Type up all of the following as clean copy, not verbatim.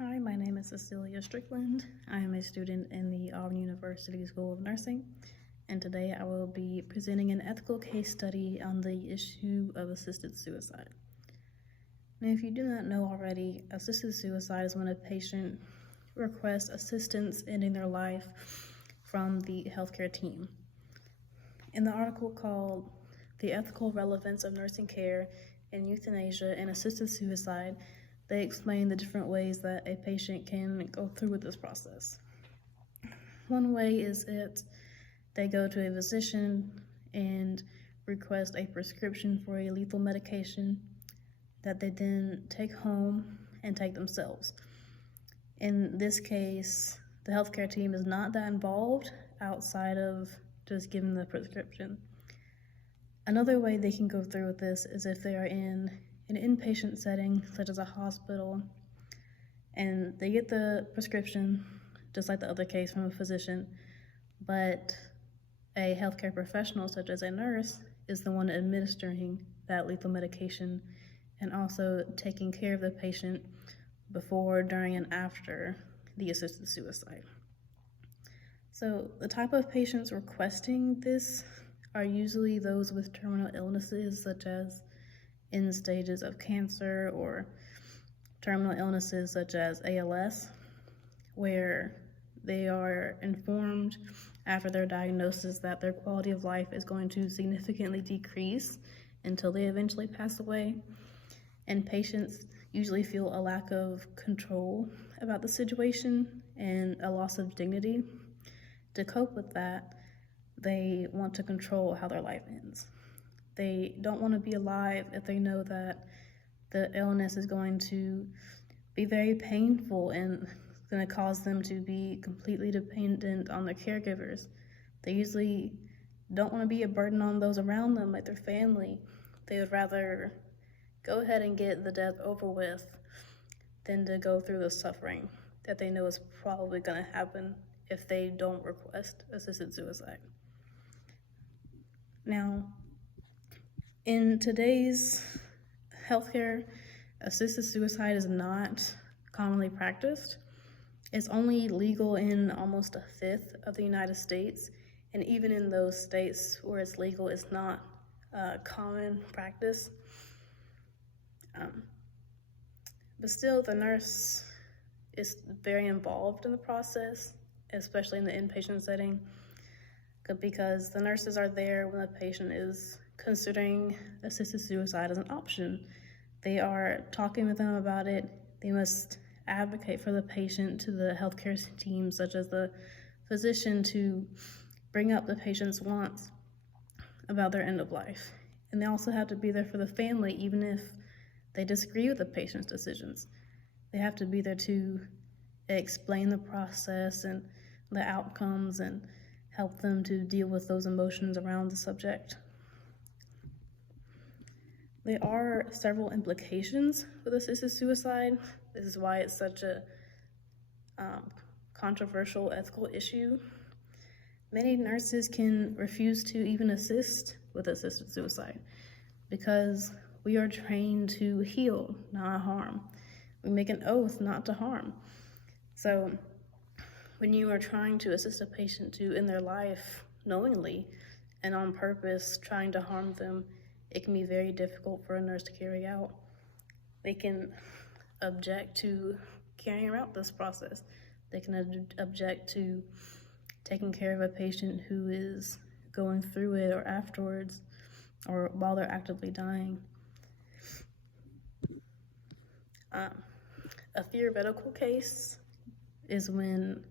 Hi, my name is Cecilia Strickland. I am a student in the Auburn University School of Nursing, and today I will be presenting an ethical case study on the issue of assisted suicide. Now, if you do not know already, assisted suicide is when a patient requests assistance ending their life from the healthcare team. In the article called "The Ethical Relevance of Nursing Care in Euthanasia and Assisted Suicide," they explain the different ways that a patient can go through with this process. One way is that they go to a physician and request a prescription for a lethal medication that they then take home and take themselves. In this case, the healthcare team is not that involved outside of just giving the prescription. Another way they can go through with this is if they are in an inpatient setting, such as a hospital, and they get the prescription, just like the other case, from a physician, but a healthcare professional, such as a nurse, is the one administering that lethal medication and also taking care of the patient before, during, and after the assisted suicide. So the type of patients requesting this are usually those with terminal illnesses, such as in stages of cancer, or terminal illnesses such as ALS, where they are informed after their diagnosis that their quality of life is going to significantly decrease until they eventually pass away. And patients usually feel a lack of control about the situation and a loss of dignity. To cope with that, they want to control how their life ends. They don't want to be alive if they know that the illness is going to be very painful and it's going to cause them to be completely dependent on their caregivers. They usually don't want to be a burden on those around them, like their family. They would rather go ahead and get the death over with than to go through the suffering that they know is probably going to happen if they don't request assisted suicide. Now, in today's healthcare, assisted suicide is not commonly practiced. It's only legal in almost a fifth of the United States, and even in those states where it's legal, it's not common practice. But still, the nurse is very involved in the process, especially in the inpatient setting, because the nurses are there when the patient is considering assisted suicide as an option. They are talking with them about it. They must advocate for the patient to the healthcare team, such as the physician, to bring up the patient's wants about their end of life. And they also have to be there for the family, even if they disagree with the patient's decisions. They have to be there to explain the process and the outcomes and help them to deal with those emotions around the subject. There are several implications with assisted suicide. This is why it's such a controversial ethical issue. Many nurses can refuse to even assist with assisted suicide because we are trained to heal, not harm. We make an oath not to harm. So when you are trying to assist a patient to end their life knowingly and on purpose, trying to harm them, it can be very difficult for a nurse to carry out. They can object to carrying out this process. They can object to taking care of a patient who is going through it, or afterwards, or while they're actively dying. A theoretical case is when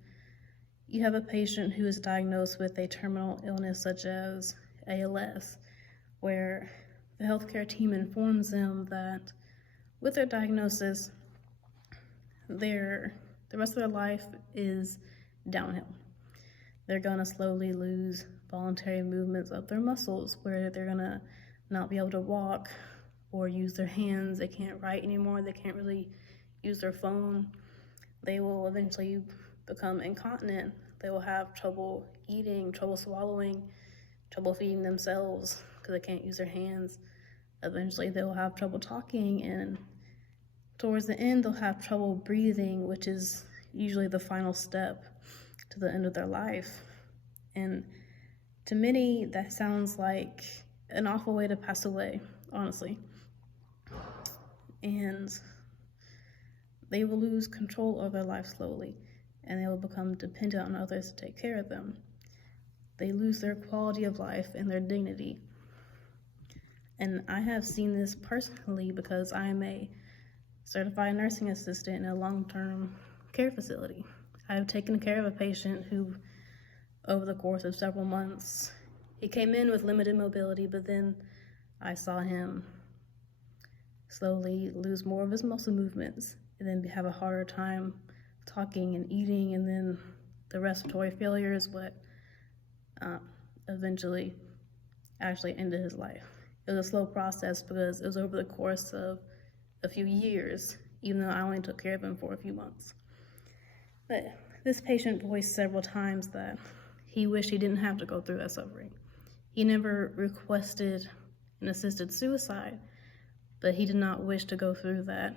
you have a patient who is diagnosed with a terminal illness such as ALS, where the healthcare team informs them that with their diagnosis, the rest of their life is downhill. They're going to slowly lose voluntary movements of their muscles, where they're going to not be able to walk or use their hands. They can't write anymore. They can't really use their phone. They will eventually become incontinent. They will have trouble eating, trouble swallowing, trouble feeding themselves because they can't use their hands. Eventually, they will have trouble talking and Towards the end, they'll have trouble breathing, which is usually the final step to the end of their life. And to many, that sounds like an awful way to pass away, honestly. And they will lose control of their life slowly, and they will become dependent on others to take care of them. They lose their quality of life and their dignity. And I have seen this personally because I am a certified nursing assistant in a long-term care facility. I have taken care of a patient who, over the course of several months, he came in with limited mobility, but then I saw him slowly lose more of his muscle movements and then have a harder time talking and eating, and then the respiratory failure is what eventually actually ended his life. It was a slow process because it was over the course of a few years, even though I only took care of him for a few months. But this patient voiced several times that he wished he didn't have to go through that suffering. He never requested an assisted suicide, but he did not wish to go through that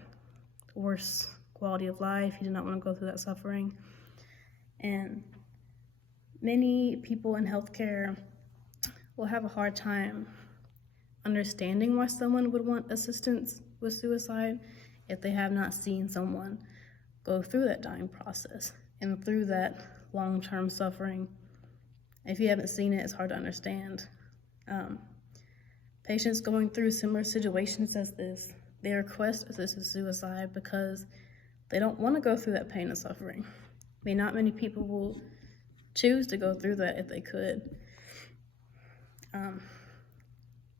worse quality of life. He did not want to go through that suffering. And many people in healthcare will have a hard time understanding why someone would want assistance with suicide if they have not seen someone go through that dying process and through that long-term suffering. If you haven't seen it, it's hard to understand. Patients going through similar situations as this, they request assisted suicide because they don't want to go through that pain and suffering. I mean, not many people will choose to go through that if they could.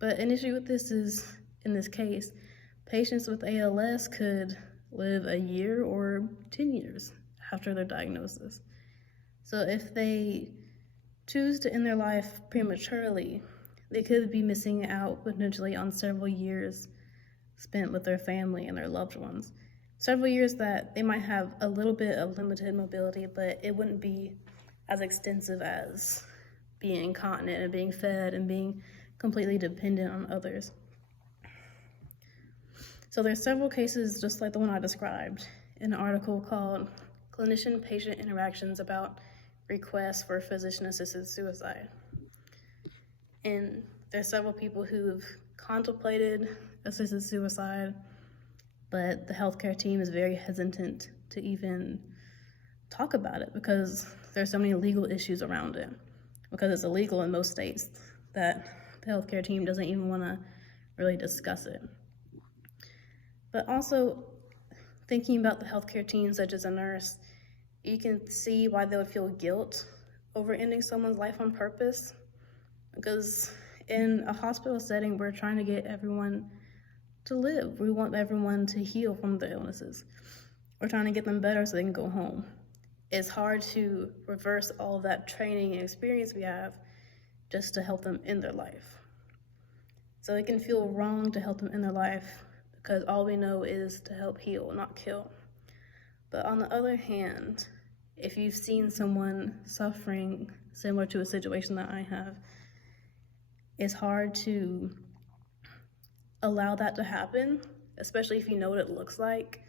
But an issue with this is, in this case, patients with ALS could live a year or 10 years after their diagnosis. So if they choose to end their life prematurely, they could be missing out potentially on several years spent with their family and their loved ones. Several years that they might have a little bit of limited mobility, but it wouldn't be as extensive as being incontinent and being fed and being completely dependent on others. So there's several cases just like the one I described in an article called Clinician-Patient Interactions about requests for physician-assisted suicide. And there's several people who've contemplated assisted suicide, but the healthcare team is very hesitant to even talk about it because there's so many legal issues around it, because it's illegal in most states that the healthcare team doesn't even want to really discuss it. But also, thinking about the healthcare team, such as a nurse, you can see why they would feel guilt over ending someone's life on purpose, because in a hospital setting, we're trying to get everyone to live. We want everyone to heal from their illnesses. We're trying to get them better so they can go home. It's hard to reverse all of that training and experience we have just to help them end their life. So it can feel wrong to help them end their life because all we know is to help heal, not kill. But on the other hand, if you've seen someone suffering similar to a situation that I have, it's hard to allow that to happen, especially if you know what it looks like,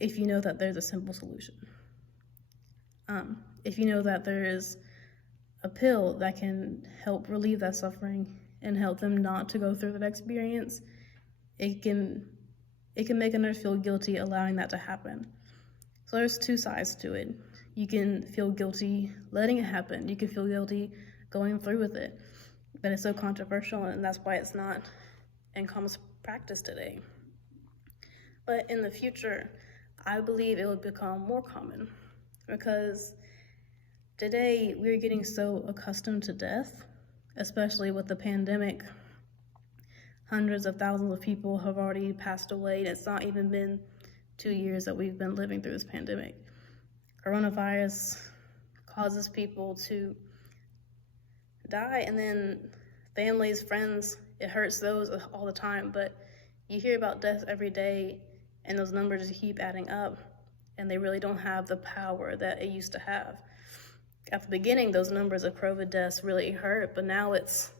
if you know that there's a simple solution. If you know that there is a pill that can help relieve that suffering and help them not to go through that experience, it can make a nurse feel guilty allowing that to happen. So there's two sides to it. You can feel guilty letting it happen. You can feel guilty going through with it. But it's so controversial, and that's why it's not in common practice today. But in the future, I believe it will become more common, because today we're getting so accustomed to death, especially with the pandemic. Hundreds of thousands of people have already passed away, and it's not even been 2 years that we've been living through this pandemic. Coronavirus causes people to die, and then families, friends, it hurts those all the time, but you hear about deaths every day, and those numbers just keep adding up, and they really don't have the power that it used to have. At the beginning, those numbers of COVID deaths really hurt, but now it's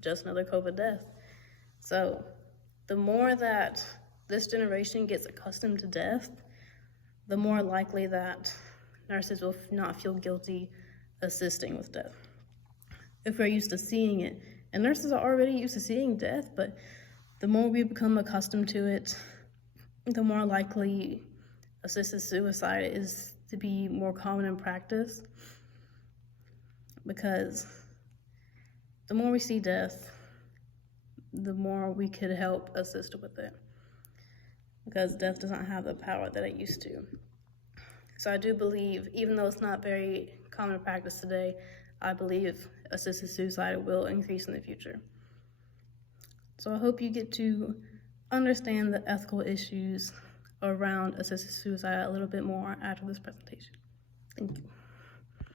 just another COVID death. So the more that this generation gets accustomed to death, the more likely that nurses will not feel guilty assisting with death. If we're used to seeing it, and nurses are already used to seeing death, but the more we become accustomed to it, the more likely assisted suicide is to be more common in practice, because the more we see death, the more we could help assist with it, because death doesn't have the power that it used to. So I do believe, even though it's not very common practice today, I believe assisted suicide will increase in the future. So I hope you get to understand the ethical issues around assisted suicide a little bit more after this presentation. Thank you.